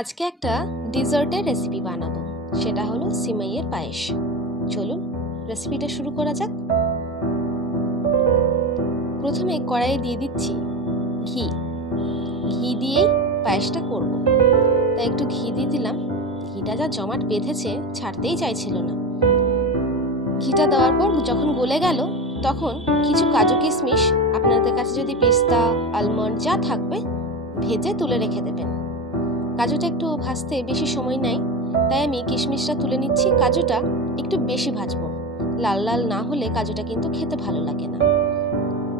আজকে একটা ডিজার্টের রেসিপি বানাবো, সেটা হলো সিমাইয়ের পায়েস। চলুন রেসিপিটা শুরু করা যাক। প্রথমে কড়াইয়ে দিয়ে দিচ্ছি ঘি। ঘি দিয়েই পায়েসটা করব, তাই একটু ঘি দিয়ে দিলাম। ঘিটা যা জমাট বেঁধেছে, ছাড়তেই চাইছিল না। ঘিটা দেওয়ার পর যখন গলে গেল, তখন কিছু কাজু কিশমিশ, আপনাদের কাছে যদি পেস্তা, আলমন্ড যা থাকবে, ভেজে তুলে রেখে দেবেন। কাজুটা একটু ভাজতে বেশি সময় নেয়, তাই আমি কিশমিশটা তুলে নিচ্ছি। কাজুটা একটু বেশি ভাজবো, লাল লাল না হলে কাজুটা কিন্তু খেতে ভালো লাগে না।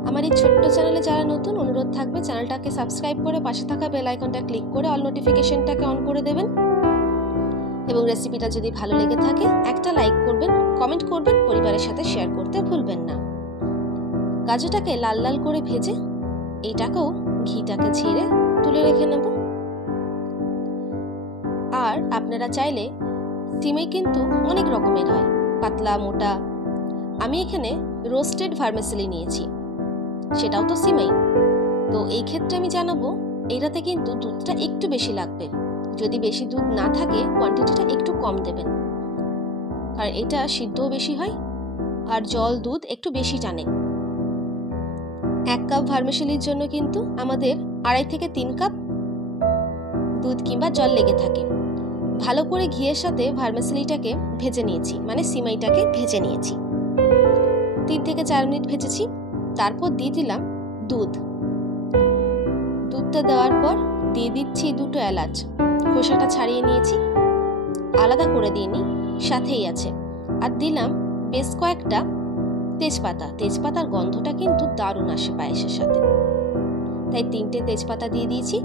আমার এই ছোট্ট চ্যানেলে যারা নতুন, অনুরোধ থাকবে চ্যানেলটাকে সাবস্ক্রাইব করে পাশে থাকা বেল আইকনটা ক্লিক করে অল নোটিফিকেশনটাকে অন করে দেবেন। এবং রেসিপিটা যদি ভালো লেগে থাকে একটা লাইক করবেন, কমেন্ট করবেন, পরিবারের সাথে শেয়ার করতে ভুলবেন না। কাজুটাকে লাল লাল করে ভেজে এইটাকেও ঘিটাকে ছেড়ে তুলে রেখে নেব। আর আপনারা চাইলে সিমাই কিন্তু অনেক রকমের হয়, পাতলা, মোটা। আমি এখানে রোস্টেড ভার্মিসেলি নিয়েছি, সেটাও তো সিমাই। তো এই ক্ষেত্রে আমি জানাবো এটাতে কিন্তু দুধটা একটু বেশি লাগবে। যদি বেশি দুধ না থাকে, কোয়ান্টিটিটা একটু কম দেবেন, আর এটা সিদ্ধও বেশি হয় আর জল দুধ একটু বেশি টানে। 1 কাপ ভার্মিসেলির জন্য কিন্তু আমাদের 2.5 থেকে 3 কাপ দুধ কিংবা জল লেগে থাকে। ভালো করে ঘিয়ের সাথে ভার্মিসেলিটাকে ভেজে নিয়েছি, মানে সিমাইটাকে ভেজে নিয়েছি। 3 থেকে 4 মিনিট ভেজেছি। তারপর দিয়ে দিলাম দুধ। দুধটা দেওয়ার পর দিয়ে দিচ্ছি 2টো এলাচ, খোসাটা ছাড়িয়ে নিয়েছি, আলাদা করে দিইনি, সাথেই আছে। আর দিলাম বেশ কয়েকটা তেজপাতা। তেজপাতার গন্ধটা কিন্তু দারুণ আসে পায়েসের সাথে, তাই 3টে তেজপাতা দিয়ে দিয়েছি।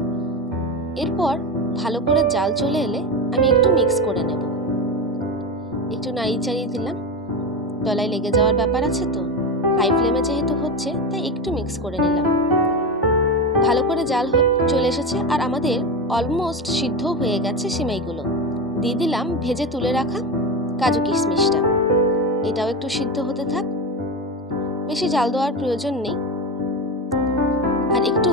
এরপর ভালো করে জাল চলে এলে আমি একটু মিক্স করে নেব। একটু নাড়িয়ে চাড়িয়ে দিলাম, তলায় লেগে যাওয়ার ব্যাপার আছে তো, হাই ফ্লেমে যেহেতু হচ্ছে তাই একটু মিক্স করে নিলাম। ভালো করে জাল চলে এসেছে আর আমাদের অলমোস্ট সিদ্ধ হয়ে গেছে সিমাইগুলো। দিয়ে দিলাম ভেজে তুলে রাখা কাজু কিশমিশটা, এটাও একটু সিদ্ধ হতে থাক। বেশি জাল দেওয়ার প্রয়োজন নেই। আর একটু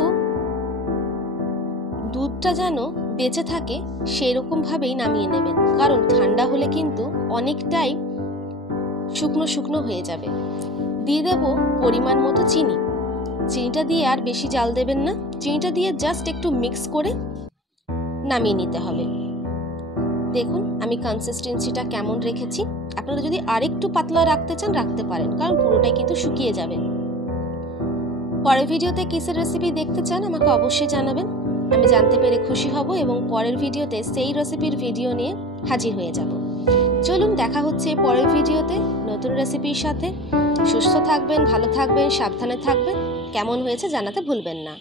দুধটা যেন বেঁচে থাকে সেই রকম ভাবেই নামিয়ে নেবেন, কারণ ঠান্ডা হলে কিন্তু অনেকটাই শুকনো শুকনো হয়ে যাবে। দিয়ে দেব পরিমাণ মতো চিনি। চিনিটা দিয়ে আর বেশি জাল দেবেন না, চিনিটা দিয়ে জাস্ট একটু মিক্স করে নামিয়ে নিতে হবে। দেখুন আমি কনসিস্টেন্সিটা কেমন রেখেছি। আপনারা যদি আরেকটু পাতলা রাখতে চান রাখতে পারেন, কারণ পুরোটাই কিন্তু শুকিয়ে যাবে। পরের ভিডিওতে কিসের রেসিপি দেখতে চান আমাকে অবশ্যই জানাবেন, আমি জানতে পেরে খুশি হব এবং পরের ভিডিওতে সেই রেসিপির ভিডিও নিয়ে হাজির হয়ে যাব। চলুন দেখা হচ্ছে পরের ভিডিওতে নতুন রেসিপির সাথে। সুস্থ থাকবেন, ভালো থাকবেন, সাবধানে থাকবেন। কেমন হয়েছে জানাতে ভুলবেন না।